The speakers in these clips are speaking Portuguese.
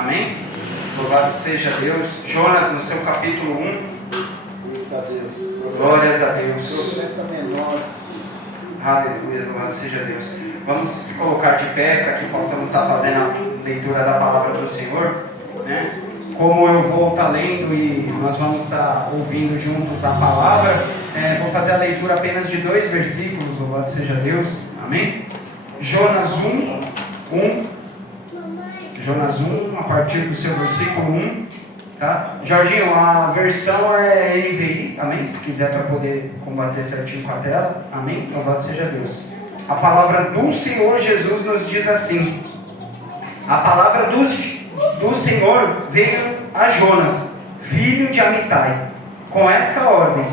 Amém? Louvado seja Deus. Jonas, no seu capítulo 1. Eita Deus. Glórias a Deus. Profeta menores. Aleluia, louvado seja Deus. Vamos se colocar de pé para que possamos estar fazendo a leitura da palavra do Senhor, né? Como eu vou estar lendo e nós vamos estar ouvindo juntos a palavra, vou fazer a leitura apenas de 2 versículos, louvado seja Deus. Amém? Jonas 1, Jonas 1, a partir do seu versículo 1, tá? Jorginho, a versão é NVI, amém? Se quiser, para poder combater certinho com a tela, amém? Louvado seja Deus. A palavra do Senhor Jesus nos diz assim: a palavra do Senhor veio a Jonas, filho de Amitai, com esta ordem: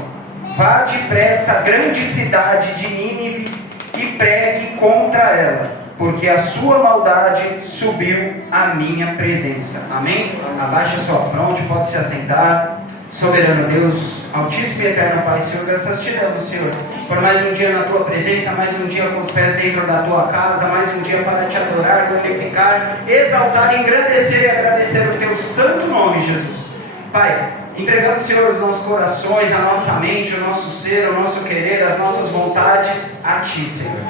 vá depressa à grande cidade de Nínive e pregue contra ela, porque a sua maldade subiu à minha presença. Amém? Abaixe a sua fronte, pode se assentar. Soberano Deus, Altíssimo e Eterno Pai, Senhor, graças te damos, Senhor, por mais um dia na tua presença, mais um dia com os pés dentro da tua casa, mais um dia para te adorar, glorificar, exaltar, engrandecer e agradecer o teu santo nome, Jesus. Pai, entregamos, Senhor, os nossos corações, a nossa mente, o nosso ser, o nosso querer, as nossas vontades a ti, Senhor.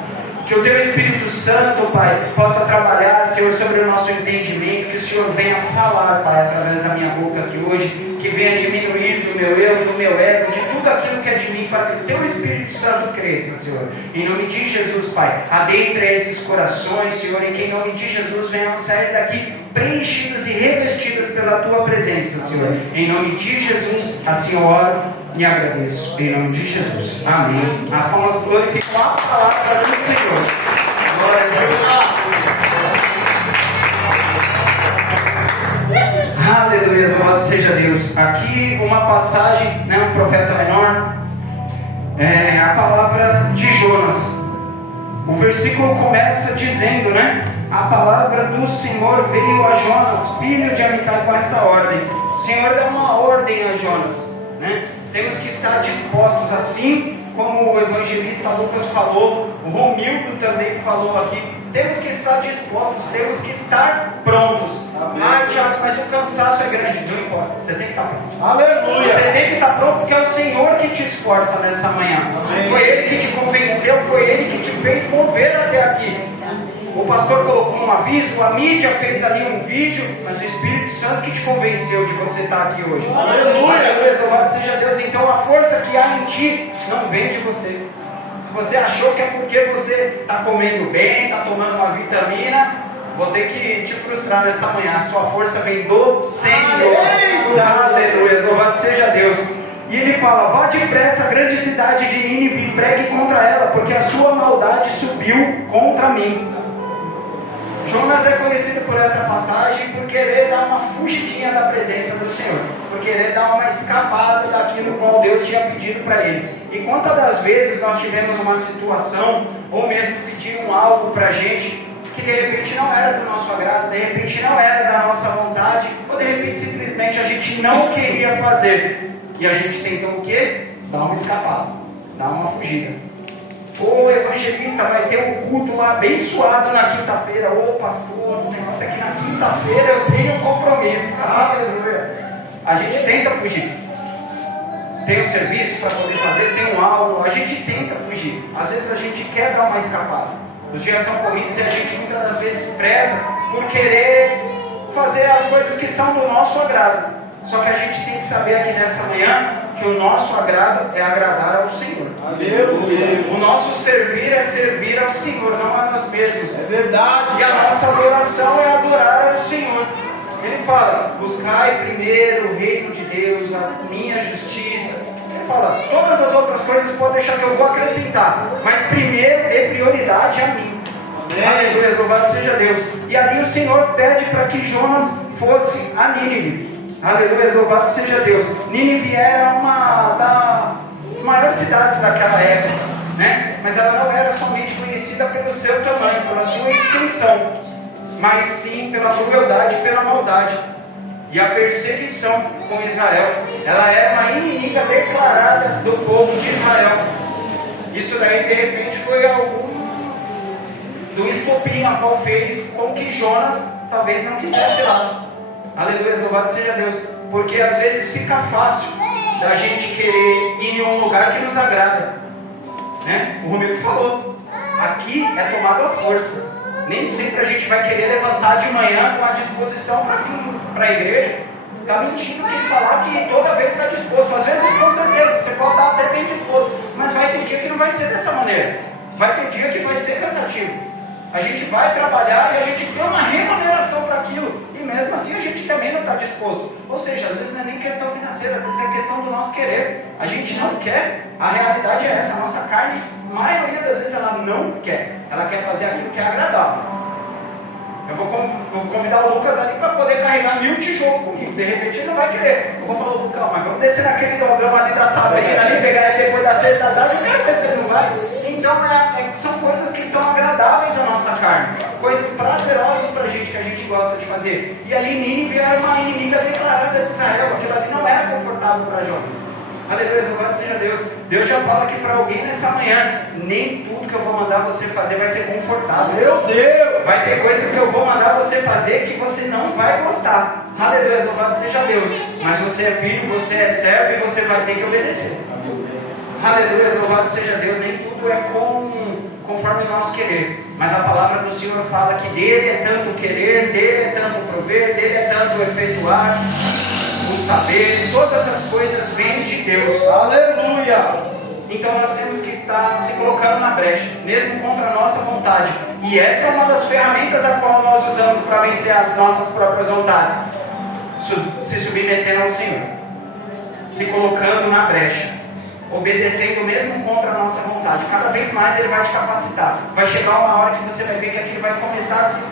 Que o teu Espírito Santo, Pai, possa trabalhar, Senhor, sobre o nosso entendimento, que o Senhor venha falar, Pai, através da minha boca aqui hoje, que venha diminuir do meu eu, do meu ego, de tudo aquilo que é de mim, para que o teu Espírito Santo cresça, Senhor. Em nome de Jesus, Pai, adentre esses corações, Senhor, e que em nome de Jesus venhamos sair daqui preenchidos e revestidos pela tua presença, Senhor. Em nome de Jesus, assim eu oro e agradeço. Em nome de Jesus. Amém. As palmas glorificam a palavra do Senhor. Glória a Deus. Aleluia, louvado seja Deus. Aqui uma passagem, um profeta menor, a palavra de Jonas. O versículo começa dizendo, a palavra do Senhor veio a Jonas, filho de Amitai, com essa ordem. O Senhor dá uma ordem a Jonas, Temos que estar dispostos, assim como o evangelista Lucas falou, o Romildo também falou aqui. Temos que estar dispostos, temos que estar prontos. Tiago, mas o cansaço é grande. Não importa, você tem que estar pronto. Aleluia! Você tem que estar pronto, porque é o Senhor que te esforça nessa manhã. Amém. Foi Ele que te convenceu, foi Ele que te fez mover até aqui. O pastor colocou um aviso, a mídia fez ali um vídeo, mas o Espírito Santo que te convenceu de você estar aqui hoje. Aleluia! Louvado seja Deus. Então a força que há em ti não vem de você. Se você achou que é porque você está comendo bem, está tomando uma vitamina, vou ter que te frustrar nessa manhã. A sua força vem do Senhor. Aleluia, louvado seja Deus. E ele fala: vá depressa à grande cidade de Nínive e pregue contra ela, porque a sua maldade subiu contra mim. Jonas é conhecido por essa passagem por querer dar uma fugidinha da presença do Senhor, por querer dar uma escapada daquilo qual Deus tinha pedido para ele. E quantas das vezes nós tivemos uma situação, ou mesmo pediram algo para a gente, que de repente não era do nosso agrado, de repente não era da nossa vontade, ou de repente simplesmente a gente não queria fazer, e a gente tentou o quê? Dar uma escapada, dar uma fugida. O evangelista vai ter um culto lá abençoado na quinta-feira. Ô pastor, o negócio é que na quinta-feira eu tenho um compromisso. Aleluia. A gente tenta fugir. Tem um serviço para poder fazer, tem um algo, a gente tenta fugir. Às vezes a gente quer dar uma escapada. Os dias são corridos e a gente muitas das vezes preza por querer fazer as coisas que são do nosso agrado. Só que a gente tem que saber aqui nessa manhã que o nosso agrado é agradar ao Senhor. Aleluia. O nosso servir é servir ao Senhor, não a nós mesmos. É verdade. E a nossa adoração é adorar ao Senhor. Ele fala: buscai primeiro o reino de Deus, a minha justiça. Ele fala: todas as outras coisas pode deixar que eu vou acrescentar, mas primeiro dê prioridade a mim. Aleluia, louvado seja Deus. E ali o Senhor pede para que Jonas fosse a Nínive. Aleluia, louvado seja Deus. Nínive era uma das maiores cidades daquela época, mas ela não era somente conhecida pelo seu tamanho, pela sua extensão, mas sim pela crueldade e pela maldade e a perseguição com Israel. Ela era uma inimiga declarada do povo de Israel. Isso daí de repente foi algum do estopim a qual fez com que Jonas talvez não quisesse lá. Aleluia, louvado seja Deus. Porque às vezes fica fácil da gente querer ir em um lugar que nos agrada, né? O Romero falou, aqui é tomado à força. Nem sempre a gente vai querer levantar de manhã com a disposição para vir para a igreja. Está mentindo quem falar que toda vez está disposto. Às vezes, com certeza, você pode estar até bem disposto, mas vai ter dia que não vai ser dessa maneira. Vai ter dia que vai ser cansativo. A gente vai trabalhar e a gente tem uma remuneração para aquilo. E mesmo assim a gente também não está disposto. Ou seja, às vezes não é nem questão financeira, às vezes é questão do nosso querer. A gente não quer. A realidade é essa. A nossa carne, a maioria das vezes, ela não quer. Ela quer fazer aquilo que é agradável. Eu vou convidar o Lucas ali para poder carregar 1000 tijolos comigo. De repente ele não vai querer. Eu vou falar, Lucas, mas vamos descer naquele dogão ali da Sabrina, ali, pegar ele depois da 6 da tarde. Eu quero ver se ele não vai. Então são coisas que são agradáveis à nossa carne. Coisas prazerosas para a gente, que a gente gosta de fazer. E ali Nínive era uma inimiga declarada de Israel. Aquilo ali não era confortável para Jonas. Aleluia, louvado seja Deus. Deus já fala aqui para alguém nessa manhã: nem tudo que eu vou mandar você fazer vai ser confortável. Meu Deus! Vai ter coisas que eu vou mandar você fazer que você não vai gostar. Aleluia, louvado seja Deus. Mas você é filho, você é servo e você vai ter que obedecer. Aleluia, louvado seja Deus. Nem tudo é conforme o nosso querer. Mas a palavra do Senhor fala que dele é tanto querer, dele é tanto prover, dele é tanto efetuar. O saber, todas essas coisas vêm de Deus. Aleluia! Então nós temos que estar se colocando na brecha, mesmo contra a nossa vontade. E essa é uma das ferramentas a qual nós usamos para vencer as nossas próprias vontades. Se submetendo ao Senhor, se colocando na brecha, obedecendo mesmo contra a nossa vontade. Cada vez mais Ele vai te capacitar. Vai chegar uma hora que você vai ver que aquilo vai começar a se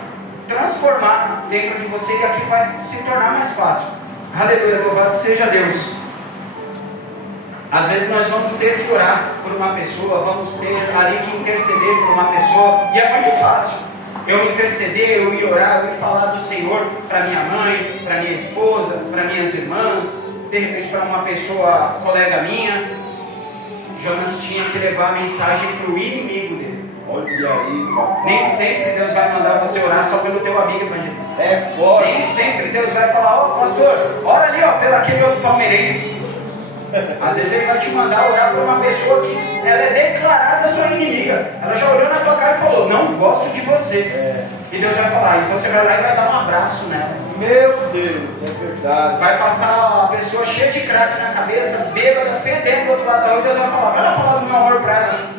transformar dentro de você e aquilo vai se tornar mais fácil. Aleluia, louvado seja Deus. Às vezes nós vamos ter que orar por uma pessoa, vamos ter ali que interceder por uma pessoa, e é muito fácil eu interceder, eu ir orar, eu ir falar do Senhor para minha mãe, para minha esposa, para minhas irmãs, de repente para uma pessoa, colega minha. Jonas tinha que levar a mensagem para o inimigo dele. Olha aí, papai. Nem sempre Deus vai mandar você orar só pelo teu amigo evangelista. É forte. Nem sempre Deus vai falar: ó, pastor, ora ali, ó, pelo aquele outro palmeirense. Às vezes Ele vai te mandar orar por uma pessoa que ela é declarada sua inimiga. Ela já olhou na tua cara e falou: não gosto de você. E Deus vai falar, então você vai lá e vai dar um abraço nela. Meu Deus, é verdade. Vai passar a pessoa cheia de crack na cabeça, bêbada, fedendo do outro lado da rua, e Deus vai falar: vai lá falar do meu amor para ela.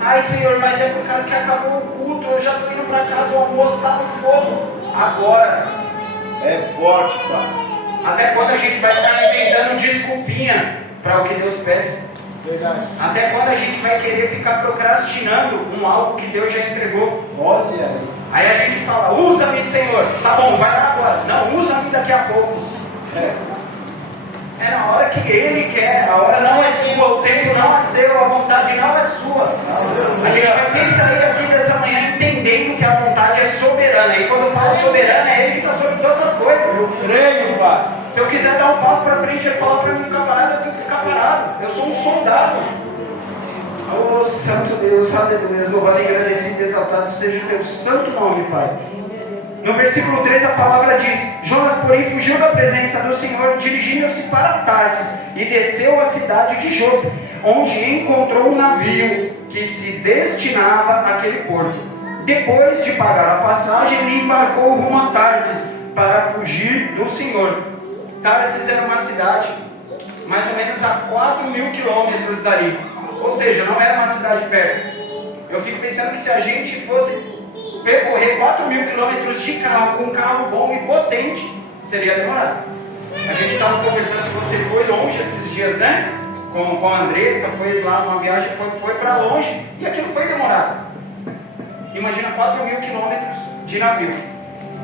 Ai, Senhor, mas é por causa que acabou o culto, eu já estou indo para casa, o almoço está no fogo. Agora. É forte, pai. Até quando a gente vai ficar inventando desculpinha para o que Deus pede? Verdade. Até quando a gente vai querer ficar procrastinando algo que Deus já entregou? Olha aí. Aí a gente fala: usa-me, Senhor. Tá bom, vai lá agora. Não, usa-me daqui a pouco. É na hora que Ele quer. A hora não é sua, o tempo não é seu, a vontade não é sua. A gente vai ter que sair aqui dessa manhã entendendo que a vontade é soberana. E quando eu falo soberana, é Ele que está sobre todas as coisas. Eu creio, pai. Se eu quiser dar um passo para frente e Ele falar para mim ficar parado, eu tenho que ficar parado. Eu sou um soldado. Oh, Santo Deus, aleluia. Louvado e agradecido e exaltado seja o teu santo nome, Pai. No versículo 3 a palavra diz: Jonas, porém, fugiu da presença do Senhor, dirigindo-se para Tarsis e desceu à cidade de Jope, onde encontrou um navio que se destinava àquele porto. Depois de pagar a passagem, ele embarcou rumo a Tarsis para fugir do Senhor. Tarsis era uma cidade mais ou menos a 4.000 quilômetros dali, ou seja, não era uma cidade perto. Eu fico pensando que se a gente fosse percorrer 4.000 quilômetros de carro, com um carro bom e potente, seria demorado. A gente estava conversando que você foi longe esses dias, né? Com a Andressa, foi lá numa viagem, foi para longe, e aquilo foi demorado. Imagina 4.000 quilômetros de navio.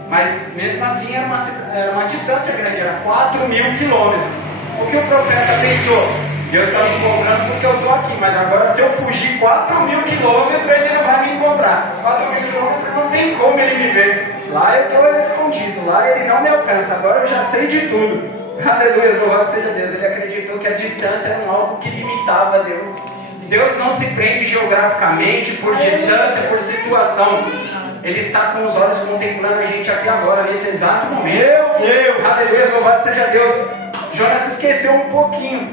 Mas mesmo assim era uma distância grande, era 4.000 quilômetros. O que o profeta pensou? Deus está me encontrando porque eu estou aqui, mas agora se eu fugir 4.000 quilômetros, Ele não vai me encontrar. 4.000 quilômetros não tem como Ele me ver. Lá eu estou escondido, lá Ele não me alcança, agora eu já sei de tudo. Aleluia, louvado seja Deus. Ele acreditou que a distância era algo que limitava Deus. Deus não se prende geograficamente, por distância, por situação. Ele está com os olhos contemplando a gente aqui agora, nesse exato momento. Meu Deus! Aleluia. louvado seja Deus. Jonas esqueceu um pouquinho,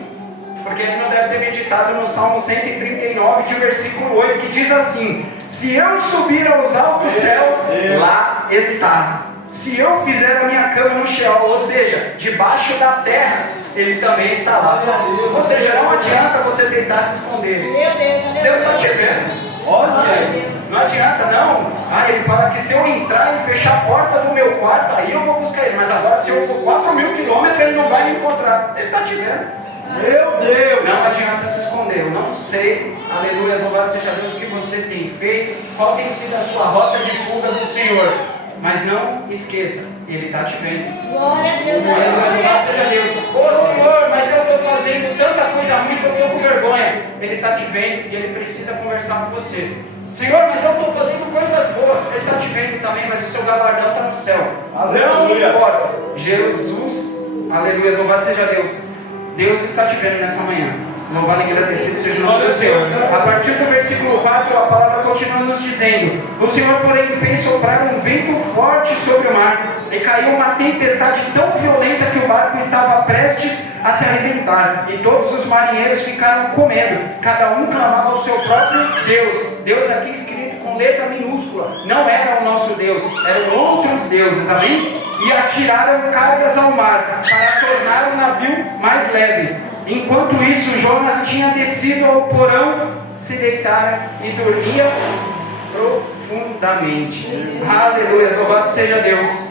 porque ele não deve ter meditado no Salmo 139, de versículo 8, que diz assim: se eu subir aos altos céus, lá está. Se eu fizer a minha cama no Sheol, ou seja, debaixo da terra, ele também está lá. Ou seja, não adianta você tentar se esconder. Deus está te vendo. Não adianta, não. Ele fala que se eu entrar e fechar a porta do meu quarto, aí eu vou buscar ele. Mas agora, se eu for 4.000 quilômetros, ele não vai me encontrar. Ele está te vendo. Meu Deus! Não adianta se esconder. Eu não sei, aleluia, louvado seja Deus, o que você tem feito, qual tem sido a sua rota de fuga do Senhor. Mas não esqueça, Ele está te vendo. Glória a Deus. Aleluia, louvado seja Deus. Ô Senhor, mas eu estou fazendo tanta coisa ruim que eu estou com vergonha. Ele está te vendo e Ele precisa conversar com você. Senhor, mas eu estou fazendo coisas boas. Ele está te vendo também, mas o seu galardão está no céu. Aleluia. Não importa. Jesus, aleluia, louvado seja Deus. Deus está te vendo nessa manhã. Louvado e agradecido seja o nome do Senhor. A partir do versículo 4, a palavra continua nos dizendo: o Senhor, porém, fez soprar um vento forte sobre o mar, e caiu uma tempestade tão violenta que o barco estava prestes a se arrebentar, e todos os marinheiros ficaram com medo. Cada um clamava ao seu próprio Deus. Deus aqui escrito com letra minúscula. Não era o nosso Deus, eram outros deuses, amém? E atiraram cargas ao mar, para tornar o navio mais leve. Enquanto isso, Jonas tinha descido ao porão, se deitara e dormia profundamente. Aleluia, louvado seja Deus.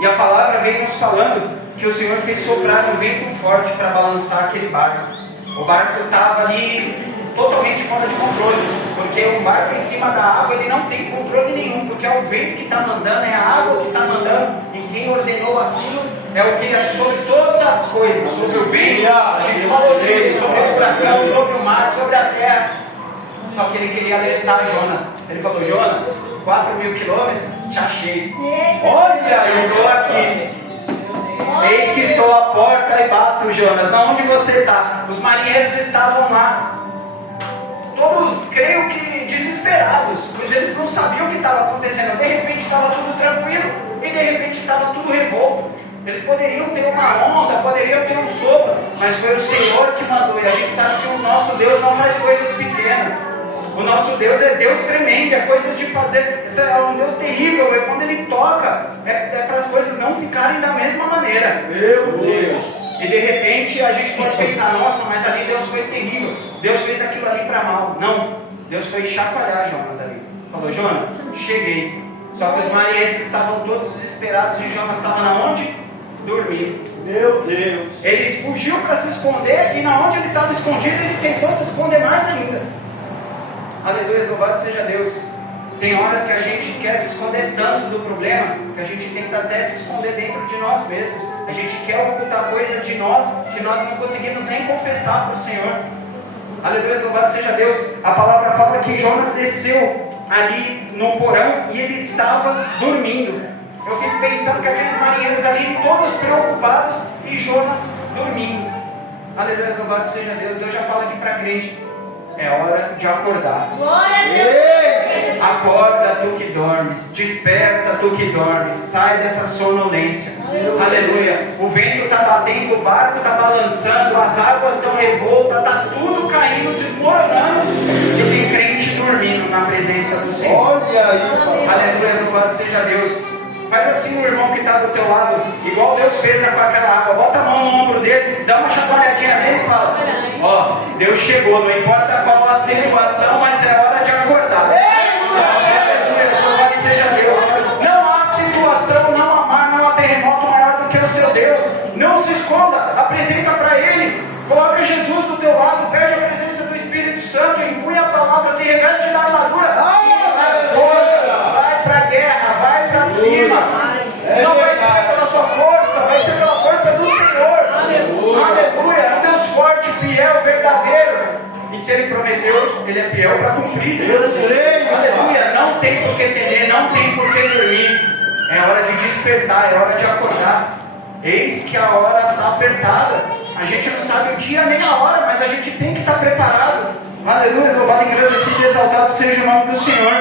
E a palavra vem nos falando que o Senhor fez soprar um vento forte para balançar aquele barco. O barco estava ali totalmente fora de controle, porque um barco em cima da água ele não tem controle nenhum, porque é o vento que está mandando, é a água que está mandando, e quem ordenou aquilo é o que é sobre todas as coisas, sobre o vento, a gente falou disso, sobre o furacão, sobre o mar, sobre a terra. Só que ele queria alertar Jonas. Ele falou: Jonas, 4.000 quilômetros, te achei. Olha, eu estou aqui. Eis que estou à porta e bato, Jonas. Na onde você está? Os marinheiros estavam lá, todos, creio que desesperados, pois eles não sabiam o que estava acontecendo. De repente estava tudo tranquilo e de repente estava tudo revolto. Eles poderiam ter uma onda, poderiam ter um sopro, mas foi o Senhor que mandou. E a gente sabe que o nosso Deus não faz coisas pequenas. O nosso Deus é Deus tremendo, é coisa de fazer. Esse é um Deus terrível, é quando Ele toca, é para as coisas não ficarem da mesma maneira. Meu Deus! E de repente a gente pode pensar: nossa, mas ali Deus foi terrível, Deus fez aquilo ali para mal. Não, Deus foi chacoalhar Jonas ali. Falou: Jonas, cheguei. Só que os marinheiros estavam todos desesperados e Jonas estava na onde? Dormindo. Meu Deus! Ele fugiu para se esconder e na onde ele estava escondido ele tentou se esconder mais ainda. Aleluia, louvado seja Deus. Tem horas que a gente quer se esconder tanto do problema que a gente tenta até se esconder dentro de nós mesmos. A gente quer ocultar coisa de nós que nós não conseguimos nem confessar para o Senhor. Aleluia, louvado seja Deus. A palavra fala que Jonas desceu ali no porão e ele estava dormindo. Eu fico pensando que aqueles marinheiros ali, todos preocupados, e Jonas dormindo. Aleluia, louvado seja Deus. Deus já fala aqui para crente: é hora de acordar. Glória a Deus. Acorda tu que dormes, desperta tu que dormes, sai dessa sonolência. Aleluia. O vento está batendo, o barco está balançando, as águas estão revoltas, está tudo caindo, desmoronando, e tem crente dormindo na presença do Senhor. Olha aí, Aleluia, louvado seja Deus. Faz assim o irmão que está do teu lado, igual Deus fez com aquela água. Bota a mão no ombro dele, dá uma chacoalhadinha nele e fala: ó, Deus chegou, não importa qual a situação, mas é hora de acordar. Aleluia, louvado seja Deus. Não há situação, não há mar, não há terremoto maior do que o seu Deus. Não se esconda, apresenta para Ele. Coloca Jesus do teu lado, pede a presença do Espírito Santo, inclui a palavra, se reveste da armadura. Vai para a guerra, vai para cima. Não vai ser pela sua força, vai ser pela força do Senhor. Aleluia. É um Deus forte, fiel, verdadeiro. E se Ele prometeu, Ele é fiel para cumprir. Eu creio. Aleluia. Não tem por que temer, não tem por que dormir. É hora de despertar, é hora de acordar. Eis que a hora está apertada. A gente não sabe o dia nem a hora, mas a gente tem que estar preparado. Aleluia, louvado, engrandecido e exaltado seja o nome do Senhor.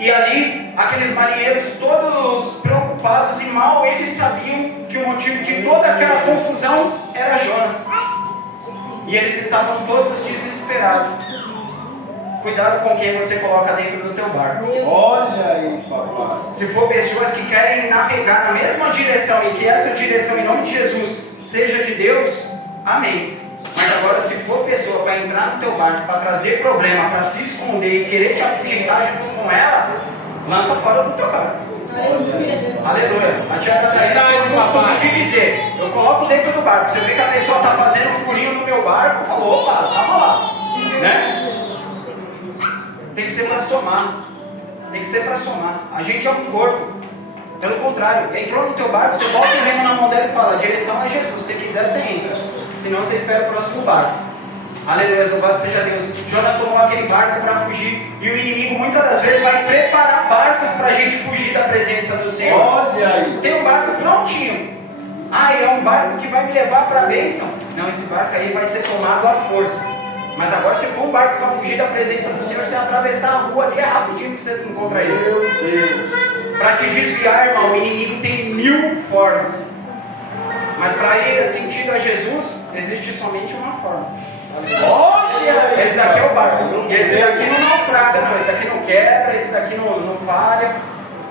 E ali, aqueles marinheiros todos preocupados e mal, eles sabiam que o motivo de toda aquela confusão era Jonas. E eles estavam todos desesperados. Cuidado com quem você coloca dentro do teu barco. Olha aí, papai. Se for pessoas que querem navegar na mesma direção e que essa direção, em nome de Jesus, seja de Deus, amém. Mas agora, se for pessoa para entrar no teu barco, para trazer problema, para se esconder e querer te afugentar junto com ela, lança fora do teu barco. Aleluia. A tia Catarina tem o costume de dizer: eu coloco dentro do barco. Você vê que a pessoa está fazendo furinho no meu barco, falou: opa, calma lá. Né? Tem que ser para somar. Tem que ser para somar. A gente é um corpo. Pelo contrário, entrou no teu barco, você bota o remo na mão dela e fala: a direção é Jesus. Se quiser, você entra. Senão você espera o próximo barco. Aleluia, louvado seja Deus. Jonas tomou aquele barco para fugir. E o inimigo muitas das vezes vai preparar barcos para a gente fugir da presença do Senhor. Olha aí. Tem um barco prontinho. Ah, é um barco que vai me levar para a bênção. Não, esse barco aí vai ser tomado à força. Mas agora, se for um barco para fugir da presença do Senhor, você atravessar a rua ali é rapidinho que você encontra ele. Meu Deus. Para te desviar, irmão, o inimigo tem 1000 formas. Mas para ir sentido a Jesus, existe somente uma forma. Olha! Esse daqui é o barco. Esse daqui não naufraga, não. Esse daqui não quebra, esse daqui não falha.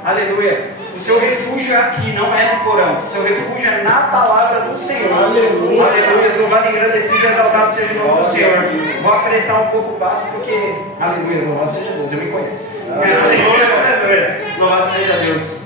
Aleluia. O seu refúgio é aqui, não é no porão. O seu refúgio é na palavra do Senhor. Aleluia. Aleluia. Louvado, engrandecido e exaltado seja o nome do Senhor. Vou apressar um pouco o passo porque, aleluia, louvado seja Deus. Eu me conheço. Aleluia. Louvado seja Deus.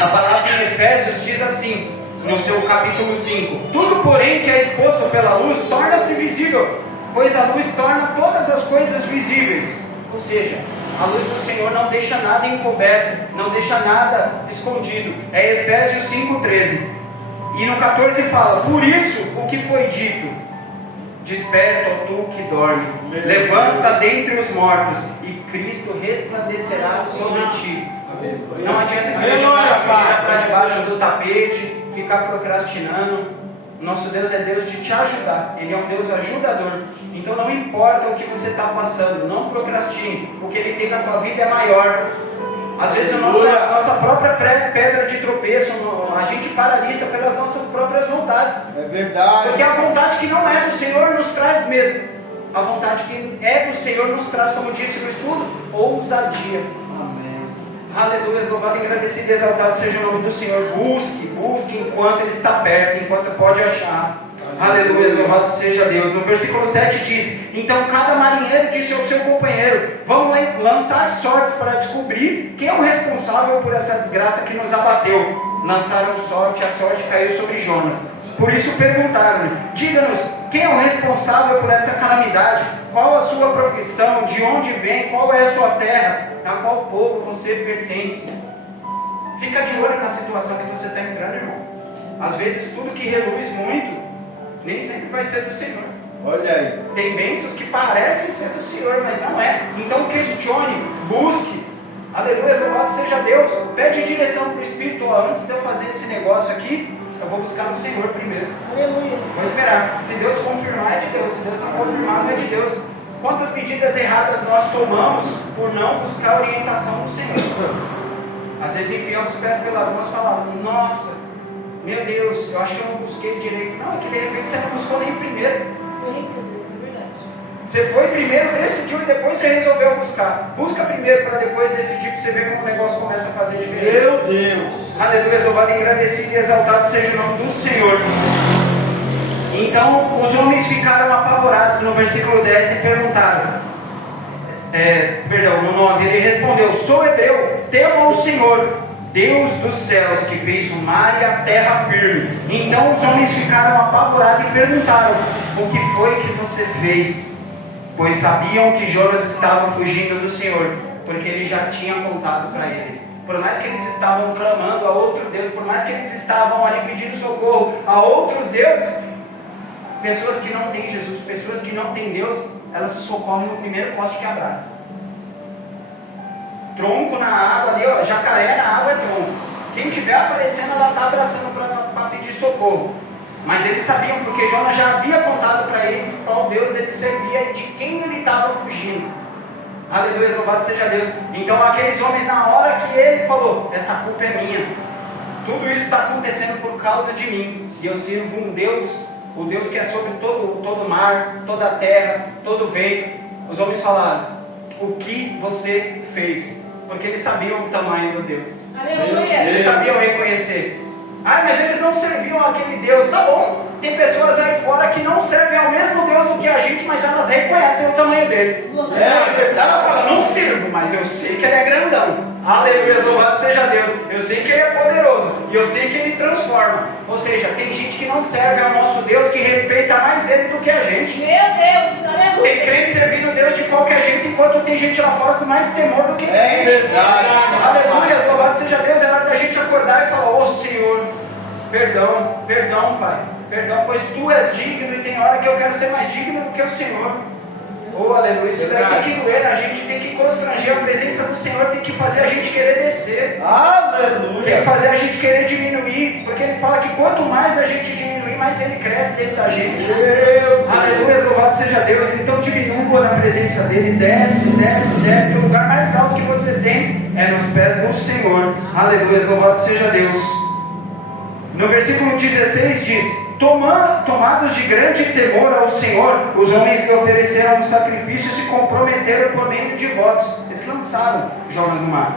A palavra em Efésios diz assim, no seu capítulo 5: tudo, porém, que é exposto pela luz torna-se visível, pois a luz torna todas as coisas visíveis. Ou seja, a luz do Senhor não deixa nada encoberto, não deixa nada escondido. É Efésios 5,13. E no 14 fala: por isso o que foi dito: desperta, ó tu que dorme, levanta dentre os mortos, e Cristo resplandecerá sobre ti. Não adianta que ficar para debaixo do tapete, ficar procrastinando. Nosso Deus é Deus de te ajudar. Ele é um Deus ajudador. Então não importa o que você está passando, não procrastine. O que Ele tem na tua vida é maior. Às vezes a nossa própria pedra de tropeço, a gente paralisa pelas nossas próprias vontades. É verdade. Porque a vontade que não é do Senhor nos traz medo. A vontade que é do Senhor nos traz, como disse no estudo, ousadia. Amém. Aleluia, louvado e agradecido e exaltado seja o nome do Senhor. Busque enquanto Ele está perto, enquanto pode achar. Aleluia, louvado seja Deus. No versículo 7 diz: então cada marinheiro disse ao seu companheiro: vamos lançar sortes para descobrir quem é o responsável por essa desgraça que nos abateu. Lançaram sorte, a sorte caiu sobre Jonas. Por isso perguntaram-lhe: diga-nos, quem é o responsável por essa calamidade? Qual a sua profissão? De onde vem? Qual é a sua terra? A qual povo você pertence? Fica de olho na situação que você está entrando, irmão. Às vezes tudo que reluz muito nem sempre vai ser do Senhor. Olha aí. Tem bênçãos que parecem ser do Senhor, mas não é. Então questione, busque. Aleluia, louvado seja Deus. Pede direção para o Espírito. Antes de eu fazer esse negócio aqui, eu vou buscar no Senhor primeiro. Aleluia. Vou esperar. Se Deus confirmar, é de Deus. Se Deus não confirmar, não é de Deus. Quantas medidas erradas nós tomamos por não buscar a orientação do Senhor? Às vezes enfiamos os pés pelas mãos e falamos: nossa, meu Deus, eu acho que eu não busquei direito. Não, é que de repente você não buscou nem primeiro. Eita Deus, é verdade. Você foi primeiro, decidiu e depois você resolveu buscar. Busca primeiro para depois decidir, para você ver como o negócio começa a fazer diferença. Meu Deus. Aleluia, louvado, agradecido e exaltado seja o nome do Senhor. Então os homens ficaram apavorados no versículo 10 e perguntaram, no 9, ele respondeu: sou hebreu, temo ao Senhor, Deus dos céus, que fez o mar e a terra firme. Então os homens ficaram apavorados e perguntaram: o que foi que você fez? Pois sabiam que Jonas estava fugindo do Senhor, porque ele já tinha contado para eles. Por mais que eles estavam clamando a outro Deus, por mais que eles estavam ali pedindo socorro a outros deuses, pessoas que não têm Jesus, pessoas que não têm Deus, elas se socorrem no primeiro poste que abraça. Tronco na água ali, ó, jacaré na água é tronco. Quem estiver aparecendo, ela está abraçando para pedir socorro. Mas eles sabiam, porque Jonas já havia contado para eles qual Deus ele servia e de quem ele estava fugindo. Aleluia, louvado seja Deus. Então aqueles homens, na hora que ele falou, essa culpa é minha, tudo isso está acontecendo por causa de mim, e eu sirvo um Deus, o Deus que é sobre todo o mar, toda a terra, todo o vento. Os homens falaram, o que você fez? Porque eles sabiam o tamanho do Deus. Aleluia. Eles sabiam reconhecer. Ah, mas eles não serviam aquele Deus. Tá bom, tem pessoas aí fora que não servem ao mesmo Deus do que a gente, mas elas reconhecem o tamanho dele. É verdade. Ela fala, não sirvo, mas eu sei que ele é grandão. Aleluia, louvado seja Deus. Eu sei que ele é poderoso e eu sei que ele transforma. Ou seja, tem gente que não serve ao nosso Deus, que respeita mais ele do que a gente. Meu Deus, aleluia. Tem crente servindo Deus de qualquer jeito, enquanto tem gente lá fora com mais temor do que É crente. verdade. Aleluia, louvado seja Deus. É hora da gente acordar e falar, Senhor, perdão, Pai, perdão, pois Tu és digno, e tem hora que eu quero ser mais digno do que o Senhor. Aleluia, isso daí tem que doer, a gente tem que constranger, a presença do Senhor tem que fazer a gente querer descer, tem Aleluia. que fazer a gente querer diminuir, porque Ele fala que quanto mais a gente diminuir, mais Ele cresce dentro da gente. Aleluia, louvado seja Deus. Então diminua na presença dEle, desce, que o lugar mais alto que você tem é nos pés do Senhor. Aleluia, louvado seja Deus. No versículo 16 diz, tomados de grande temor ao Senhor, os homens lhe ofereceram sacrifícios e comprometeram por meio de votos. Eles lançaram Jonas no mar.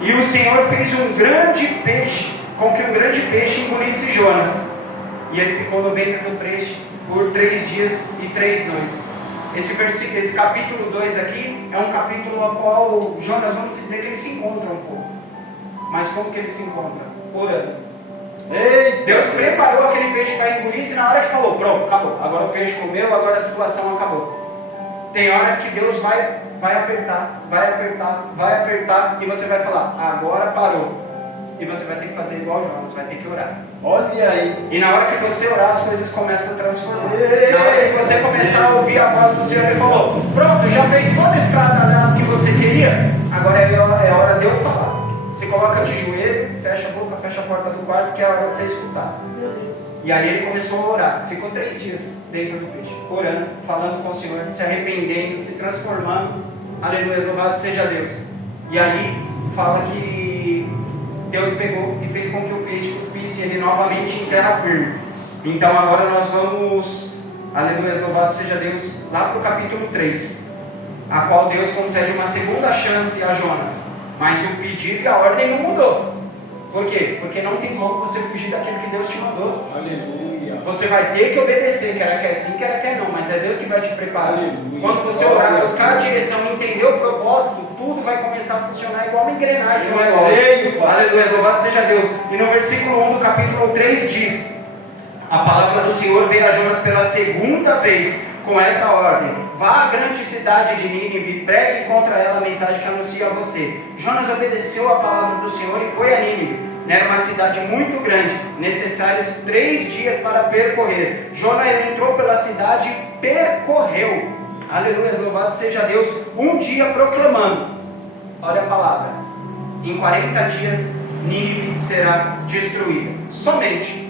E o Senhor fez um grande peixe, com que um grande peixe engolisse Jonas. E ele ficou no ventre do peixe por 3 dias e 3 noites. Esse capítulo 2 aqui é um capítulo ao qual Jonas, vamos dizer que ele se encontra um pouco. Mas como que ele se encontra? Orando. Deus preparou aquele peixe para engolir, e na hora que falou, pronto, acabou, agora o peixe comeu, agora a situação acabou. Tem horas que Deus vai apertar, e você vai falar, agora parou. E você vai ter que fazer igual Jonas, vai ter que orar. Olha aí. E na hora que você orar, as coisas começam a transformar. Na hora que você começar a ouvir a voz do Senhor, Ele falou, pronto, já fez toda a estrada que você queria, agora é hora de eu falar. Você coloca de joelho, fecha a boca, fecha a porta do quarto, que é a hora de você escutar. Meu Deus. E ali ele começou a orar. Ficou 3 dias dentro do peixe, orando, falando com o Senhor, se arrependendo, se transformando. Aleluia, louvado seja Deus. E ali fala que Deus pegou e fez com que o peixe cuspisse ele novamente em terra firme. Então agora nós vamos, aleluia, louvado seja Deus, lá para o capítulo 3, a qual Deus concede uma segunda chance a Jonas. Mas o pedido e a ordem não mudou. Por quê? Porque não tem como você fugir daquilo que Deus te mandou. Aleluia. Você vai ter que obedecer, quer sim, quer não, mas é Deus que vai te preparar. Aleluia. Quando você orar, buscar a direção, entender o propósito, tudo vai começar a funcionar igual uma engrenagem no relógio. Aleluia, louvado seja Deus. E no versículo 1 do capítulo 3 diz, a palavra do Senhor veio a Jonas pela segunda vez, com essa ordem: vá à grande cidade de Nínive e pregue contra ela a mensagem que anuncia a você. Jonas obedeceu a palavra do Senhor e foi a Nínive. Era uma cidade muito grande, necessários 3 dias para percorrer. Jonas entrou pela cidade e percorreu. Aleluia, louvado seja Deus. Um dia proclamando, olha a palavra: em 40 dias Nínive será destruída. Somente,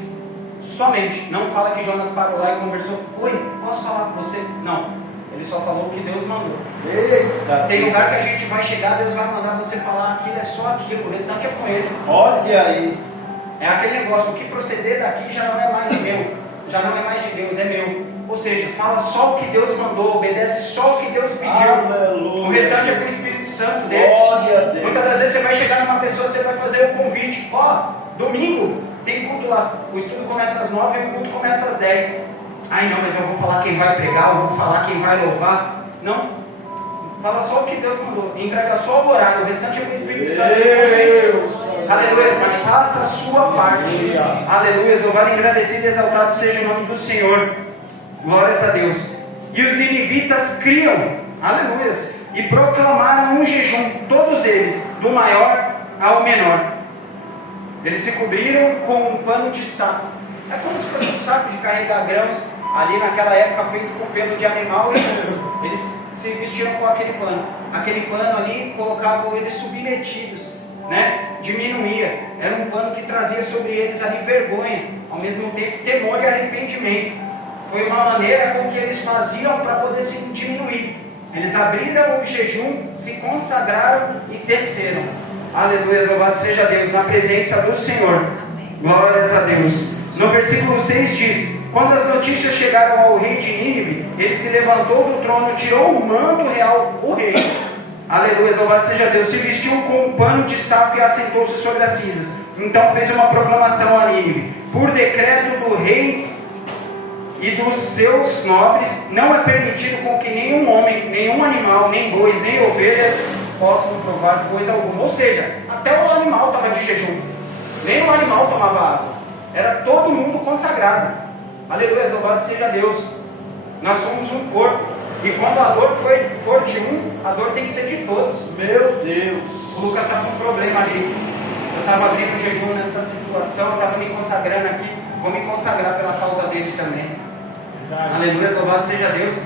não fala que Jonas parou lá e conversou. Oi, posso falar com você? Não, ele só falou o que Deus mandou. Eita. Tem lugar que a gente vai chegar, Deus vai mandar você falar aquilo, é só aquilo, o restante é com Ele. Olha isso. É aquele negócio, o que proceder daqui já não é mais meu, já não é mais de Deus, é meu. Ou seja, fala só o que Deus mandou, obedece só o que Deus pediu. Aleluia. O restante é com o Espírito Santo dele. Glória a Deus. Muitas das vezes você vai chegar numa pessoa, você vai fazer o convite: domingo tem culto lá, o estudo começa às 9 e o culto começa às 10. Ai não, mas eu vou falar quem vai pregar, eu vou falar quem vai louvar. Não, fala só o que Deus mandou, entrega só o horário, o restante é com o Espírito Santo. Aleluia, mas faça a sua parte. Aleluia, louvado, agradecido e exaltado seja o nome do Senhor. Glórias a Deus. E os ninivitas criam, aleluia, e proclamaram um jejum, todos eles, do maior ao menor. Eles se cobriram com um pano de saco. É como se fosse um saco de carregar grãos, ali naquela época feito com pelo de animal, e eles se vestiram com aquele pano. Aquele pano ali colocavam eles submetidos, né? Diminuía. Era um pano que trazia sobre eles ali vergonha, ao mesmo tempo temor e arrependimento. Foi uma maneira com que eles faziam para poder se diminuir. Eles abriram o jejum, se consagraram e desceram. Aleluia, louvado seja Deus, na presença do Senhor. Glórias a Deus. No versículo 6 diz: quando as notícias chegaram ao rei de Nínive, ele se levantou do trono, tirou o manto real, o rei. Aleluia, louvado seja Deus. Se vestiu com um pano de saco e assentou-se sobre as cinzas. Então fez uma proclamação a Nínive: por decreto do rei e dos seus nobres, não é permitido com que nenhum homem, nenhum animal, nem bois, nem ovelhas possam provar coisa alguma. Ou seja, até o animal estava de jejum. Nem o animal tomava água. Era todo mundo consagrado. Aleluia, louvado seja Deus. Nós somos um corpo. E quando a dor for de um, a dor tem que ser de todos. Meu Deus. O Lucas está com um problema ali. Eu estava abrindo jejum nessa situação, eu estava me consagrando aqui. Vou me consagrar pela causa dele também. Aleluia, louvado seja Deus.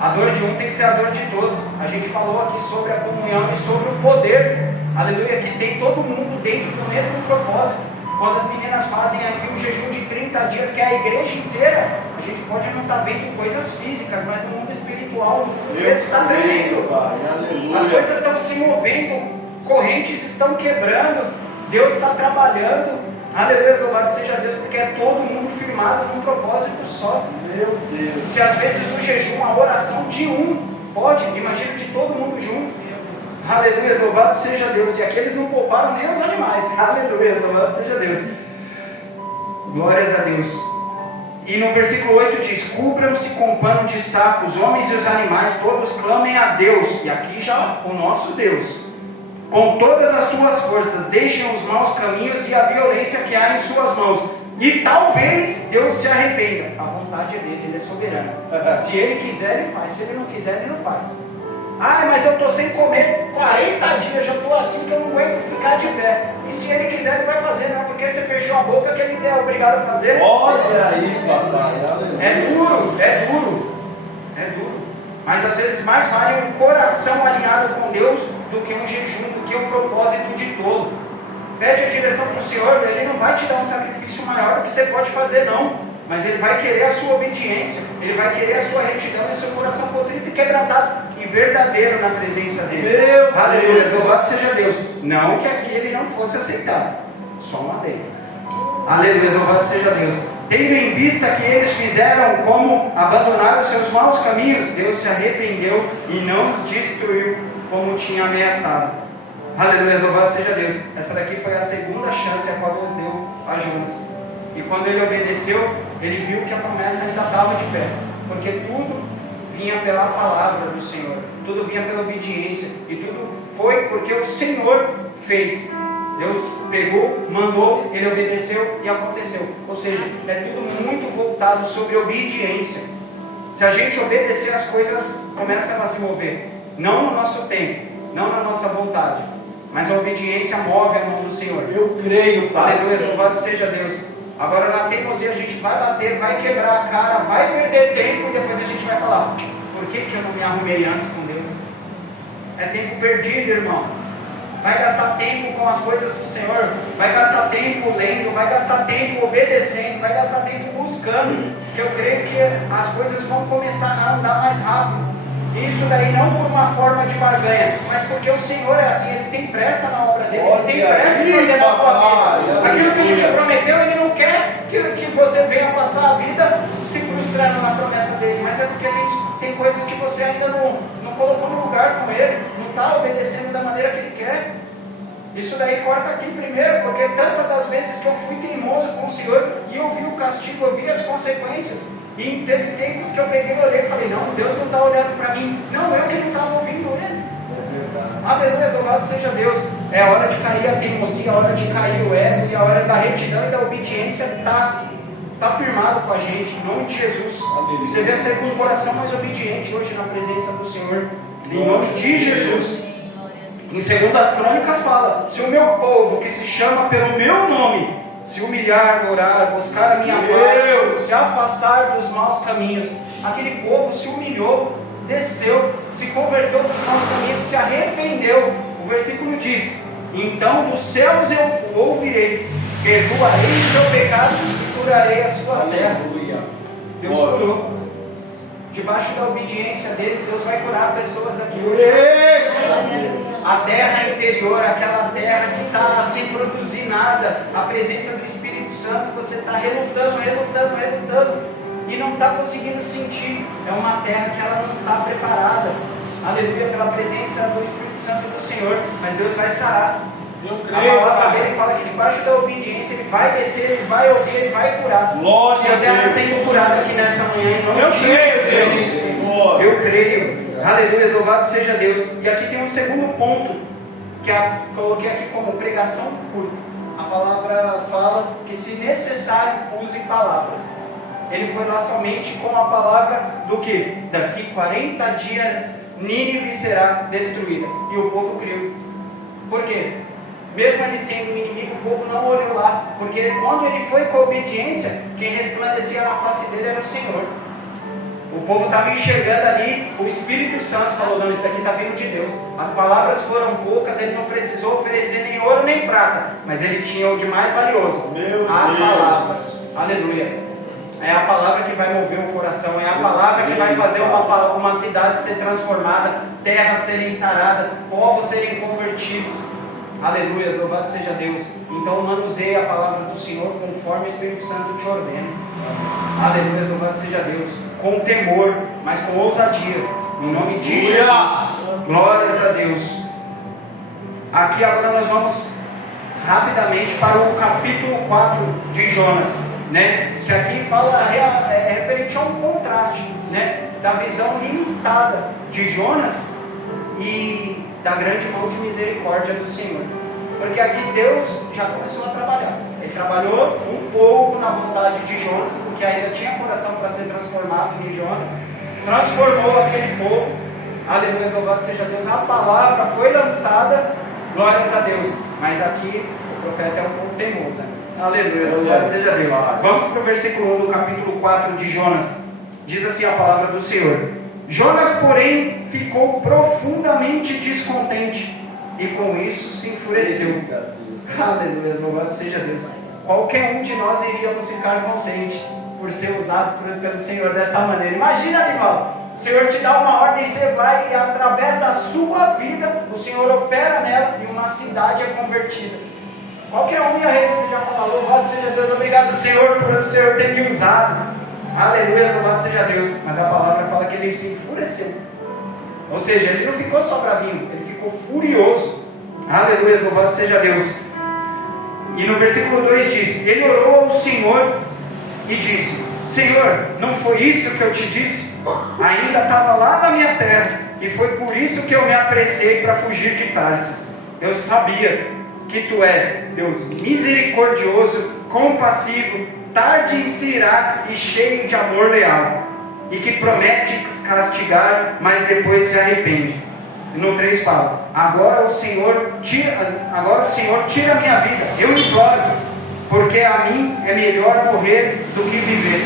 A dor de um tem que ser a dor de todos. A gente falou aqui sobre a comunhão e sobre o poder. Aleluia, que tem todo mundo dentro do mesmo propósito. Quando as meninas fazem aqui um jejum de 30 dias, que é a igreja inteira, a gente pode não estar vendo coisas físicas, mas no mundo espiritual, no mundo está tremendo. As coisas estão se movendo, correntes estão quebrando, Deus está trabalhando. Aleluia, louvado seja Deus, porque é todo mundo firmado num propósito só. Meu Deus. Se às vezes o jejum, a oração de um, pode, imagina de todo mundo junto. Aleluia, louvado seja Deus. E aqui eles não pouparam nem os animais. Aleluia, louvado seja Deus. Glórias a Deus. E no versículo 8 diz: cubram-se com pano de saco, os homens e os animais, todos clamem a Deus. E aqui já o nosso Deus. Com todas as suas forças, deixem os maus caminhos e a violência que há em suas mãos. E talvez Deus se arrependa. A vontade é dele, ele é soberano. Se ele quiser, ele faz. Se ele não quiser, ele não faz. Ah, mas eu estou sem comer 40 dias, já estou aqui que eu não aguento ficar de pé. E se ele quiser, ele vai fazer, não, porque você fechou a boca que ele é obrigado a fazer. Olha aí, papai. É duro, é duro, é duro. Mas às vezes mais vale um coração alinhado com Deus do que um jejum, do que um propósito de tolo. Pede a direção para o Senhor, Ele não vai te dar um sacrifício maior do que você pode fazer, não. Mas Ele vai querer a sua obediência, Ele vai querer a sua retidão e o seu coração contrito e quebrantado e verdadeiro na presença dEle. Aleluia, louvado seja Deus. Não que aqui Ele não fosse aceitado, só uma dele. Aleluia, louvado seja Deus. Tendo em vista que eles fizeram como abandonar os seus maus caminhos, Deus se arrependeu e não os destruiu como tinha ameaçado. Aleluia, louvado seja Deus. Essa daqui foi a segunda chance a qual Deus deu a Jonas. E quando ele obedeceu, ele viu que a promessa ainda estava de pé. Porque tudo vinha pela palavra do Senhor. Tudo vinha pela obediência. E tudo foi porque o Senhor fez. Deus pegou, mandou, ele obedeceu e aconteceu. Ou seja, é tudo muito voltado sobre obediência. Se a gente obedecer, as coisas começam a se mover. Não no nosso tempo, não na nossa vontade, mas a obediência move a mão do Senhor. Eu creio, Pai. Aleluia, louvado seja Deus. Agora na teimosia a gente vai bater, vai quebrar a cara, vai perder tempo e depois a gente vai falar: por que eu não me arrumei antes com Deus? É tempo perdido, irmão. Vai gastar tempo com as coisas do Senhor, vai gastar tempo lendo, vai gastar tempo obedecendo, vai gastar tempo buscando, que eu creio que as coisas vão começar a andar mais rápido. Isso daí não por uma forma de barganha, mas porque o Senhor é assim, Ele tem pressa na obra dele, Ele tem pressa em fazer na tua vida. Aquilo que Ele te prometeu, Ele não quer que você venha passar a vida se frustrando na promessa dele, mas é porque tem coisas que você ainda não colocou no lugar com Ele, não está obedecendo da maneira que Ele quer. Isso daí corta aqui primeiro, porque tantas das vezes que eu fui teimoso com o Senhor e eu vi o castigo, eu vi as consequências. E teve tempos que eu peguei e olhei e falei: não, Deus não está olhando para mim. Não, eu que não estava ouvindo Ele. Aleluia, louvado seja Deus. É hora de cair a teimosia, é hora de cair o ego, e a hora da retidão e da obediência está firmado com a gente, em nome de Jesus. Aleluia. Você deve ser com um coração mais obediente hoje na presença do Senhor, em nome de Jesus. Em 2 Crônicas fala: se o meu povo, que se chama pelo meu nome, se humilhar, orar, buscar a minha face, se afastar dos maus caminhos. Aquele povo se humilhou, desceu, se converteu dos maus caminhos, se arrependeu. O versículo diz: então dos céus eu ouvirei, perdoarei o seu pecado e curarei a sua terra. Deus curou. debaixo da obediência dele, Deus vai curar pessoas aqui. A terra interior, aquela terra que está sem produzir nada, a presença do Espírito Santo, você está relutando e não está conseguindo sentir. É uma terra que ela não está preparada, aleluia, pela presença do Espírito Santo do Senhor, mas Deus vai sarar. A palavra dele fala que debaixo da obediência ele vai descer, ele vai ouvir, ele vai curar. Glória a Deus está Deus. sendo curado aqui nessa manhã, em nome de Jesus. Eu creio. Aleluia, louvado seja Deus. E aqui tem um segundo ponto que coloquei aqui como pregação curta. A palavra fala que, se necessário, use palavras. Ele foi lá somente com a palavra do que? Daqui 40 dias Nínive será destruída. E o povo creu. Por quê? Mesmo ele sendo um inimigo, o povo não olhou lá. Porque quando ele foi com a obediência, quem resplandecia na face dele era o Senhor. O povo estava enxergando ali, o Espírito Santo falou: não, isso daqui está vindo de Deus. As palavras foram poucas, ele não precisou oferecer nem ouro nem prata, mas ele tinha o de mais valioso, a palavra. Aleluia. É a palavra que vai mover o coração, é a palavra que vai fazer uma cidade ser transformada, terras serem saradas, povos serem convertidos. Aleluia, louvado seja Deus. Então manuseie a palavra do Senhor conforme o Espírito Santo te ordena. Aleluia, louvado seja Deus. Com temor, mas com ousadia, no nome de Jesus. Glórias a Deus. Aqui agora nós vamos rapidamente para o capítulo 4 de Jonas, né? Que aqui fala referente a um contraste, né? Da visão limitada de Jonas e da grande mão de misericórdia do Senhor. Porque aqui Deus já começou a trabalhar. Ele trabalhou um pouco na vontade de Jonas, porque ainda tinha coração para ser transformado em Jonas. Transformou aquele povo. Aleluia, louvado seja Deus. A palavra foi lançada, glórias a Deus. Mas aqui o profeta é um pouco teimoso. Aleluia, louvado seja Deus. Vamos para o versículo 1 do capítulo 4 de Jonas. Diz assim a palavra do Senhor: Jonas, porém, ficou profundamente descontente e com isso se enfureceu. Aleluia, louvado seja Deus. Qualquer um de nós iríamos ficar contente por ser usado pelo Senhor dessa maneira. Imagina, Nivaldo, o Senhor te dá uma ordem, você vai e através da sua vida, o Senhor opera nela e uma cidade é convertida. Qualquer um ia já falar: louvado seja Deus, obrigado Senhor por o Senhor ter me usado. Aleluia, louvado seja Deus. Mas a palavra fala que ele se enfureceu. Ou seja, ele não ficou só bravinho, ele ficou furioso. Aleluia, louvado seja Deus. E no versículo 2 diz: ele orou ao Senhor e disse: Senhor, não foi isso que eu te disse? Ainda estava lá na minha terra, e foi por isso que eu me apressei para fugir de Tarsis. Eu sabia que tu és Deus misericordioso, compassivo, tarde em se irar e cheio de amor leal, e que promete castigar, mas depois se arrepende. No 3 fala: agora o Senhor tira a minha vida, eu imploro, porque a mim é melhor morrer do que viver.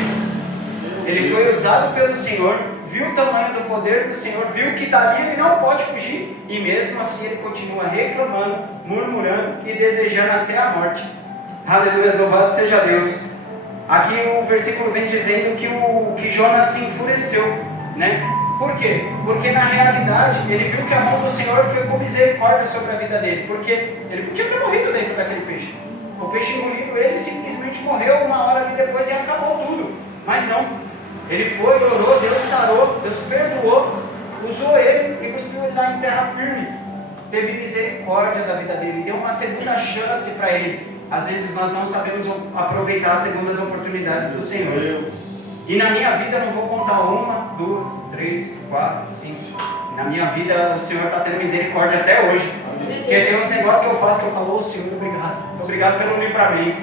Ele foi usado pelo Senhor, viu o tamanho do poder do Senhor, viu que dali ele não pode fugir, e mesmo assim ele continua reclamando, murmurando e desejando até a morte. Aleluia, louvado seja Deus. Aqui o versículo vem dizendo que Jonas se enfureceu, né? Por quê? Porque na realidade ele viu que a mão do Senhor foi com misericórdia sobre a vida dele, porque ele podia ter morrido dentro daquele peixe. O peixe engoliu ele, simplesmente morreu uma hora ali depois e acabou tudo. Mas não, ele foi, orou, Deus sarou, Deus perdoou, usou ele e cuspiu ele lá em terra firme. Teve misericórdia da vida dele, deu uma segunda chance para ele. Às vezes nós não sabemos aproveitar as segundas oportunidades do Senhor. E na minha vida eu não vou contar 1, 2, 3, 4, 5. Na minha vida o Senhor está tendo misericórdia até hoje. Porque tem uns negócios que eu faço que eu falo: ô Senhor, obrigado. Obrigado pelo livramento.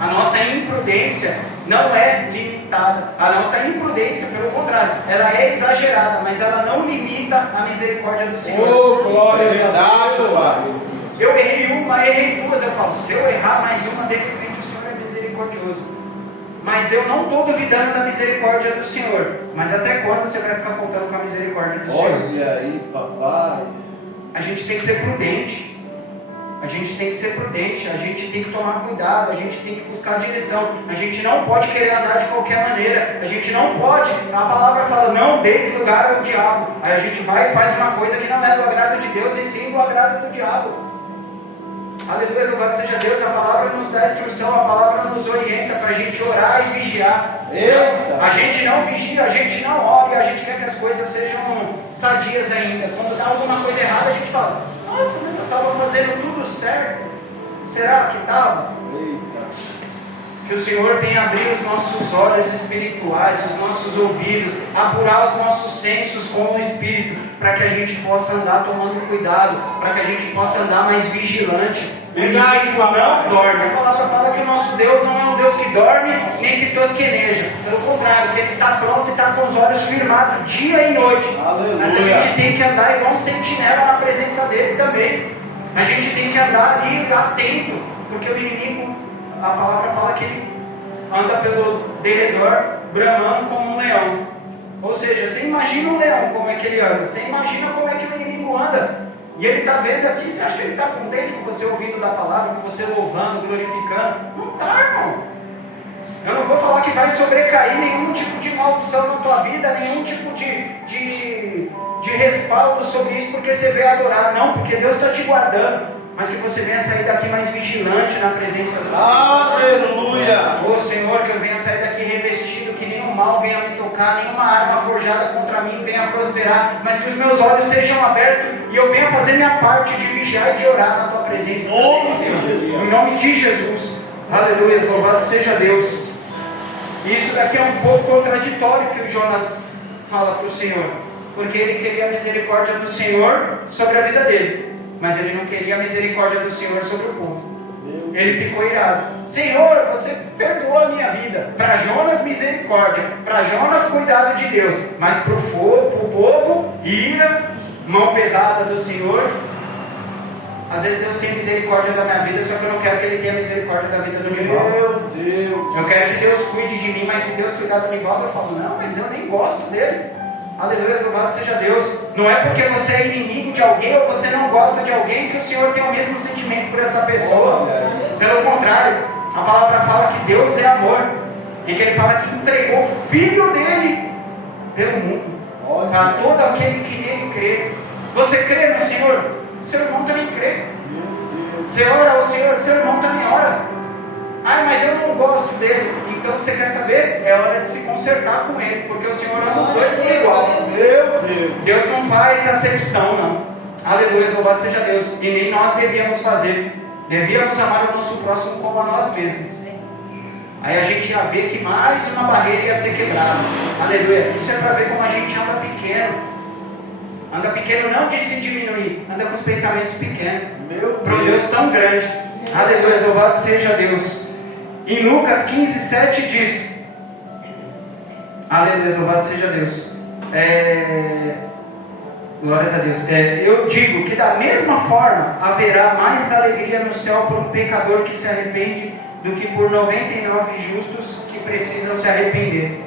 A nossa imprudência não é limitada. A nossa imprudência, pelo contrário, ela é exagerada, mas ela não limita a misericórdia do Senhor. Oh, glória a Deus. Eu errei uma, errei duas. Eu falo: se eu errar mais uma, de repente o Senhor é misericordioso. Mas eu não estou duvidando da misericórdia do Senhor. Mas até quando você vai ficar contando com a misericórdia do Senhor? Olha aí, papai. A gente tem que ser prudente. A gente tem que ser prudente, a gente tem que tomar cuidado, a gente tem que buscar direção. A gente não pode querer andar de qualquer maneira. A gente não pode, a palavra fala, não deis lugar ao diabo. Aí a gente vai e faz uma coisa que não é do agrado de Deus, e sim do agrado do diabo. Aleluia, louvado seja Deus. A palavra nos dá instrução, a palavra nos orienta para a gente orar e vigiar. Eita. A gente não vigia, a gente não ora, e a gente quer que as coisas sejam sadias ainda. Quando dá alguma coisa errada, a gente fala, nossa, mas eu estava fazendo tudo certo. Será que estava? Que o Senhor venha abrir os nossos olhos espirituais, os nossos ouvidos, apurar os nossos sensos com o Espírito, para que a gente possa andar tomando cuidado, para que a gente possa andar mais vigilante. O inimigo não dorme. A palavra fala que o nosso Deus não é um Deus que dorme, nem que tosqueneja. Pelo contrário, que Ele está pronto e está com os olhos firmados dia e noite. Aleluia. Mas a gente tem que andar igual um sentinela na presença dEle também. A gente tem que andar ali atento, porque o inimigo, a palavra fala que ele anda pelo derredor, bramando como um leão. Ou seja, você imagina um leão, como é que ele anda. Você imagina como é que o inimigo anda. E ele está vendo aqui, você acha que ele está contente com você ouvindo da palavra, com você louvando, glorificando? Não está, irmão. Eu não vou falar que vai sobrecair nenhum tipo de maldição na tua vida, nenhum tipo de respaldo sobre isso, porque você veio adorar. Não, porque Deus está te guardando. Mas que você venha sair daqui mais vigilante na presença do Senhor. Aleluia! Ô Senhor, que eu venha sair daqui revestido, que nenhum mal venha me tocar, nenhuma arma forjada contra mim venha prosperar, mas que os meus olhos sejam abertos e eu venha fazer minha parte de vigiar e de orar na tua presença. Senhor. Em nome de Jesus. Aleluia, louvado seja Deus. E isso daqui é um pouco contraditório que o Jonas fala para o Senhor, porque ele queria a misericórdia do Senhor sobre a vida dele, mas ele não queria a misericórdia do Senhor sobre o povo. Ele ficou irado. Senhor, você perdoou a minha vida. Para Jonas, misericórdia. Para Jonas, cuidado de Deus. Mas para o povo, ira, mão pesada do Senhor. Às vezes Deus tem misericórdia da minha vida, só que eu não quero que Ele tenha misericórdia da vida do Nivaldo. Meu Deus! Eu quero que Deus cuide de mim, mas se Deus cuidar do Nivaldo, eu falo, não, mas eu nem gosto dele. Aleluia, louvado seja Deus. Não é porque você é inimigo de alguém ou você não gosta de alguém que o Senhor tem o mesmo sentimento por essa pessoa. Pelo contrário, a palavra fala que Deus é amor, e que Ele fala que entregou o Filho dele pelo mundo, para todo aquele que nele crê. Você crê no Senhor? Seu irmão também crê. Você ora ao Senhor, seu irmão também ora. Ah, mas eu não gosto dele. Então você quer saber? É hora de se consertar com ele, porque o Senhor ama os dois por igual. Meu Deus! Deus não faz acepção, não. Aleluia, louvado seja Deus. E nem nós devíamos fazer. Devíamos amar o nosso próximo como a nós mesmos. Aí a gente ia ver que mais uma barreira ia ser quebrada. Aleluia. Isso é para ver como a gente anda pequeno. Anda pequeno não de se diminuir, anda com os pensamentos pequenos. Para um Deus tão grande. Aleluia, louvado seja Deus. Em Lucas 15:7 diz: aleluia, louvado seja Deus. Glórias a Deus. Eu digo que da mesma forma haverá mais alegria no céu por um pecador que se arrepende do que por 99 justos que precisam se arrepender.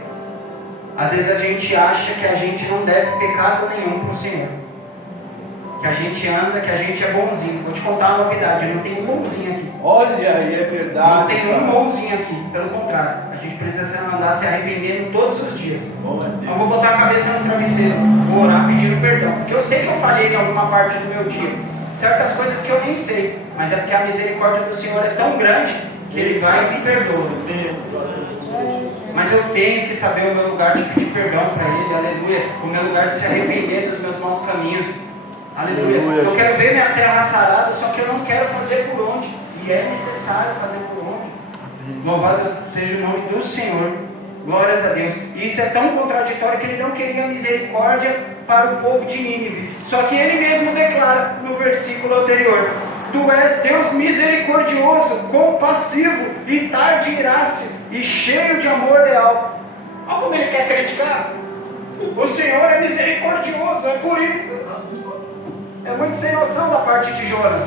Às vezes a gente acha que a gente não deve pecado nenhum para o Senhor, que a gente anda, que a gente é bonzinho. Vou te contar uma novidade, não tem um bonzinho aqui. Olha aí, é verdade. Não tem um bonzinho aqui, pelo contrário, a gente precisa andar se arrependendo todos os dias. Eu vou botar a cabeça no travesseiro, vou orar pedindo perdão, porque eu sei que eu falhei em alguma parte do meu dia, certas coisas que eu nem sei, mas é porque a misericórdia do Senhor é tão grande que Ele vai e me perdoa. Mas eu tenho que saber o meu lugar de pedir perdão para Ele, aleluia, o meu lugar de se arrepender dos meus maus caminhos, aleluia. Eu quero ver minha terra sarada, só que eu não quero fazer por onde, e é necessário fazer por onde. Louvado seja o nome do Senhor, glórias a Deus. E isso é tão contraditório que Ele não queria misericórdia para o povo de Nínive, só que Ele mesmo declara no versículo anterior: Tu és Deus misericordioso, compassivo e tarde irasse e cheio de amor leal. Olha como ele quer criticar. O Senhor é misericordioso, é por isso. É muito sem noção da parte de Jonas,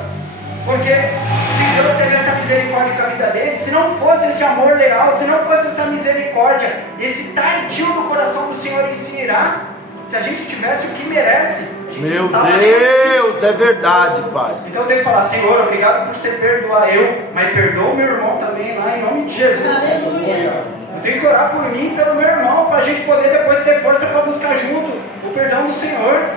porque se Deus teve essa misericórdia com a vida dele, se não fosse esse amor leal, se não fosse essa misericórdia, esse tardio no coração do Senhor em se irar, se a gente tivesse o que merece, a Meu Tava ali. Deus, é verdade, Pai. Então eu tenho que falar, Senhor, obrigado por você perdoar eu, mas perdoa o meu irmão também lá, em nome de Jesus. Aleluia. Eu tenho que orar por mim e pelo meu irmão, para a gente poder depois ter força para buscar junto o perdão do Senhor.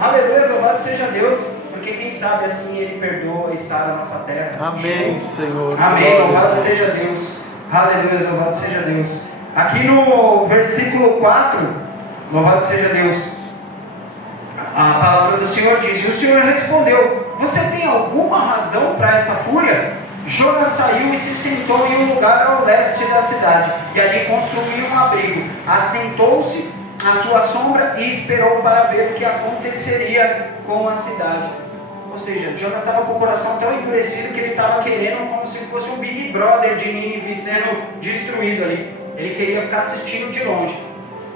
Aleluia, louvado seja Deus, porque quem sabe assim Ele perdoa e sara a nossa terra. Amém, Senhor. Amém, louvado seja Deus. Aleluia, louvado seja Deus. Aqui no versículo 4, louvado seja Deus, a palavra do Senhor diz: e o Senhor respondeu: você tem alguma razão para essa fúria? Jonas saiu e se sentou em um lugar ao leste da cidade, e ali construiu um abrigo. Assentou-se à sua sombra e esperou para ver o que aconteceria com a cidade. Ou seja, Jonas estava com o coração tão endurecido que ele estava querendo como se fosse um Big Brother de Nínive sendo destruído ali. Ele queria ficar assistindo de longe,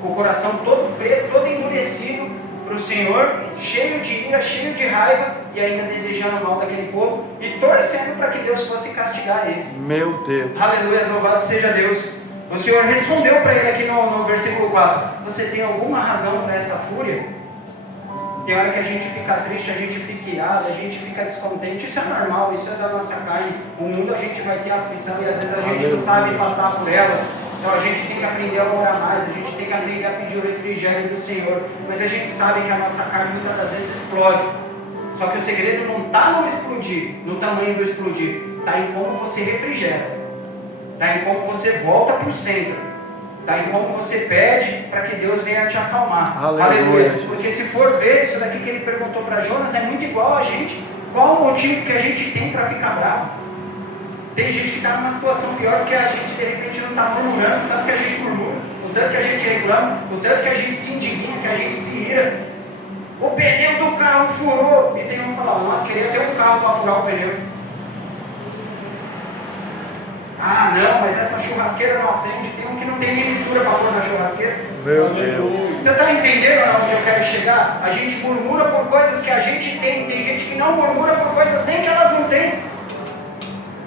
com o coração todo preto, todo endurecido para o Senhor, cheio de ira, cheio de raiva, e ainda desejando o mal daquele povo e torcendo para que Deus fosse castigar eles. Meu Deus. Aleluia, louvado seja Deus. O Senhor respondeu para ele aqui no versículo 4: você tem alguma razão para essa fúria? Tem hora que a gente fica triste, a gente fica irado, a gente fica descontente. Isso é normal, isso é da nossa carne. O mundo a gente vai ter aflição e às vezes a gente não sabe passar por elas. Então a gente tem que aprender a orar mais, a gente tem que aprender a pedir o refrigério do Senhor. Mas a gente sabe que a nossa carne muitas das vezes explode. Só que o segredo não está no explodir, no tamanho do explodir, está em como você refrigera, está em como você volta para o centro, está em como você pede para que Deus venha te acalmar. Aleluia. Porque se for ver isso daqui que ele perguntou para Jonas, é muito igual a gente. Qual o motivo que a gente tem para ficar bravo? Tem gente que está numa situação pior que a gente, de repente não está murmurando, o tanto que a gente murmura, o tanto que a gente reclama, o tanto que a gente se indigna, que a gente se ira. O pneu do carro furou. E tem um que fala: nossa, queria ter um carro para furar o pneu. Ah, não, mas essa churrasqueira não acende. Tem um que não tem nem mistura para pôr na churrasqueira. Meu Deus. Você está entendendo onde eu quero chegar? A gente murmura por coisas que a gente tem. Tem gente que não murmura por coisas nem que elas não têm.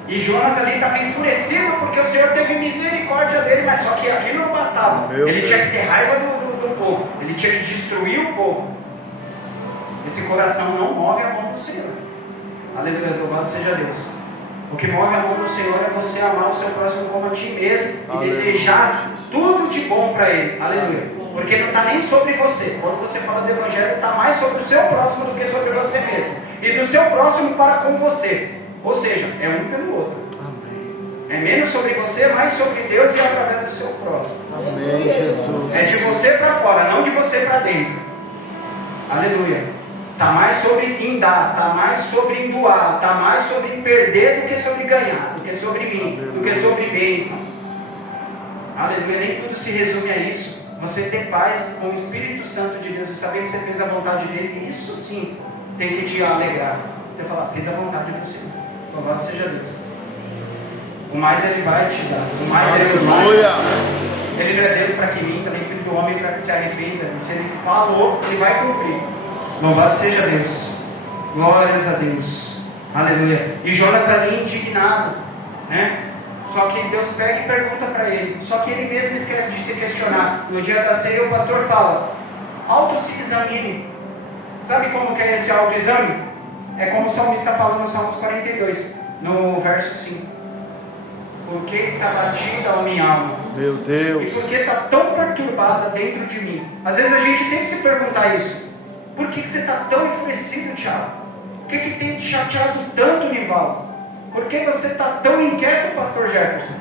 E Jonas ali estava enfurecido porque o Senhor teve misericórdia dele, mas só que aquilo não bastava. Ele tinha que ter raiva do povo. Ele tinha que destruir o povo. Esse coração não move a mão do Senhor. Aleluia, louvado seja Deus. O que move a mão do Senhor é você amar o seu próximo como a ti mesmo e desejar tudo de bom para ele. Aleluia. Porque não está nem sobre você. Quando você fala do Evangelho, está mais sobre o seu próximo do que sobre você mesmo. E do seu próximo para com você. Ou seja, é um pelo outro. Amém. É menos sobre você, mais sobre Deus e através do seu próximo. Amém, Jesus. É de você para fora, não de você para dentro. Aleluia. Está mais sobre em dar, está mais sobre em doar, está mais sobre em perder do que sobre ganhar, do que sobre mim, do que sobre bênção. Aleluia, nem tudo se resume a isso. Você ter paz com o Espírito Santo de Deus e saber que você fez a vontade dele, isso sim tem que te alegrar. Você fala: fez a vontade do Senhor, louvado seja Deus. O mais ele vai te dar, o mais ele vai. Ele não é Deus para que minta, nem filho do homem para que se arrependa. E se ele falou, ele vai cumprir. Louvado seja Deus. Glórias a Deus. Aleluia. E Jonas ali indignado, né? Só que Deus pega e pergunta para ele. Só que ele mesmo esquece de se questionar. No dia da ceia o pastor fala: auto se examine. Sabe como que é esse autoexame? É como o salmista fala no Salmos 42, no verso 5. Por que está batida a minha alma? Meu Deus. E por que está tão perturbada dentro de mim? Às vezes a gente tem que se perguntar isso. Por que você está tão enfurecido, Tiago? O que tem te chateado tanto, Nivaldo? Por que você está tão inquieto, pastor Jefferson?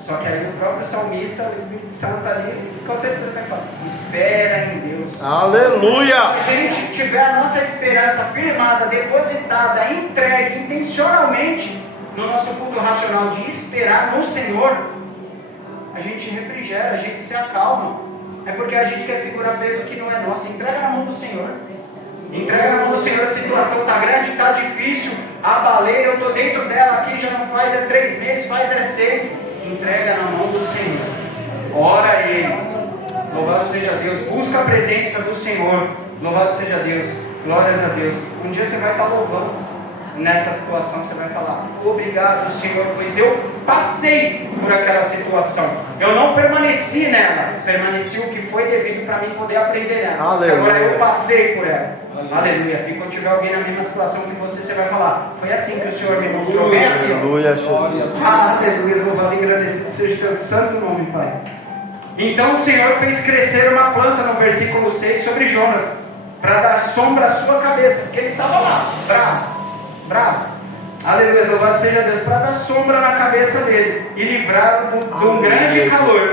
Só que aí o próprio salmista, o Espírito Santo ali, com certeza vai falar: espera em Deus. Aleluia! Se a gente tiver a nossa esperança firmada, depositada, entregue intencionalmente no nosso culto racional de esperar no Senhor, a gente refrigera, a gente se acalma. É porque a gente quer segurar peso que não é nosso. Entrega na mão do Senhor. Entrega na mão do Senhor. A situação está grande, está difícil. Abalei, eu estou dentro dela aqui, já não faz 3 meses, faz 6. Entrega na mão do Senhor. Ora a Ele. Louvado seja Deus. Busca a presença do Senhor. Louvado seja Deus. Glórias a Deus. Um dia você vai estar louvando. nessa situação, você vai falar: obrigado, Senhor, pois eu passei por aquela situação. Eu não permaneci nela, permaneci o que foi devido para mim poder aprender nela. Aleluia. Agora eu passei por ela. Aleluia. E quando tiver alguém na mesma situação que você vai falar: foi assim que o Senhor me mostrou bem aqui. Aleluia, Jesus. Aleluia, louvado e agradecido seja teu santo nome, Pai. Então o Senhor fez crescer uma planta no versículo 6 sobre Jonas, para dar sombra à sua cabeça, porque ele estava lá, bravo. Aleluia, louvado seja Deus, para dar sombra na cabeça dele e livrar de um grande calor.